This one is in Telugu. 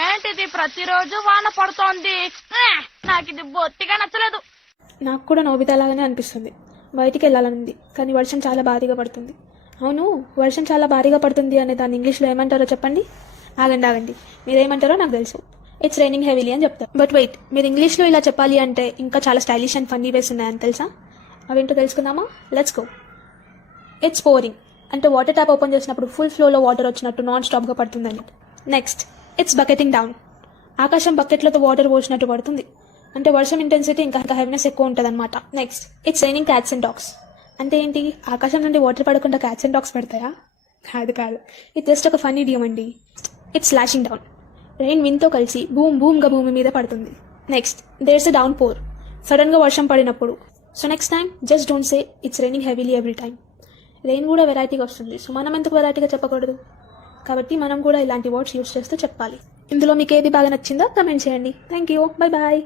ఏంటిది ప్రతిరోజు వాన పడుతోంది? నాకు ఇది బొత్తిగా నచ్చలేదు. నాకు కూడా నోబితా లాగానే అనిపిస్తుంది. బయటికి వెళ్ళాలనుంది కానీ వర్షం చాలా భారీగా పడుతుంది. అవును, వర్షం చాలా భారీగా పడుతుంది అనే దాన్ని ఇంగ్లీష్లో ఏమంటారో చెప్పండి. ఆగండి, మీరేమంటారో నాకు తెలుసు. ఇట్స్ రైనింగ్ హెవీలీ అని చెప్తారు. బట్ వెయిట్, మీరు ఇంగ్లీష్లో ఇలా చెప్పాలి అంటే ఇంకా చాలా స్టైలిష్ అండ్ ఫన్నీ వేస్ ఉన్నాయని తెలుసా? అవేంటో తెలుసుకుందామా? Let's go. ఇట్స్ పోరింగ్ అంటే వాటర్ ట్యాప్ ఓపెన్ చేసినప్పుడు ఫుల్ ఫ్లోలో వాటర్ వచ్చినట్టు నాన్ స్టాప్గా పడుతుందని. Next, it's bucketing down. ఆకాశం బకెట్లతో వాటర్ పోసినట్టు పడుతుంది అంటే వర్షం ఇంటెన్సిటీ ఇంకా హెవీనెస్ ఎక్కువ ఉంటుంది అనమాట. Next, it's raining cats and dogs. అంటే ఏంటి, ఆకాశం నుండి వాటర్ పడకుండా క్యాట్స్ అండ్ డాగ్స్ పడతాయా? కాదు, ఇది జస్ట్ ఒక ఫన్నీ ఇడియం అండి. It's slashing down. రెయిన్ విండ్తో కలిసి బూమ్గా భూమి మీద పడుతుంది. Next, there's a downpour. సడన్గా వర్షం పడినప్పుడు. So next time just don't say it's raining heavily every time. Rain కూడా వెరైటీగా వస్తుంది, సో మనం ఎందుకు వెరైటీగా చెప్పకూడదు? కాబట్టి మనం కూడా ఇలాంటి వర్డ్స్ యూజ్ చేస్తూ చెప్పాలి. ఇందులో మీకు ఏది బాగా నచ్చిందో కమెంట్ చేయండి. Thank you, bye bye.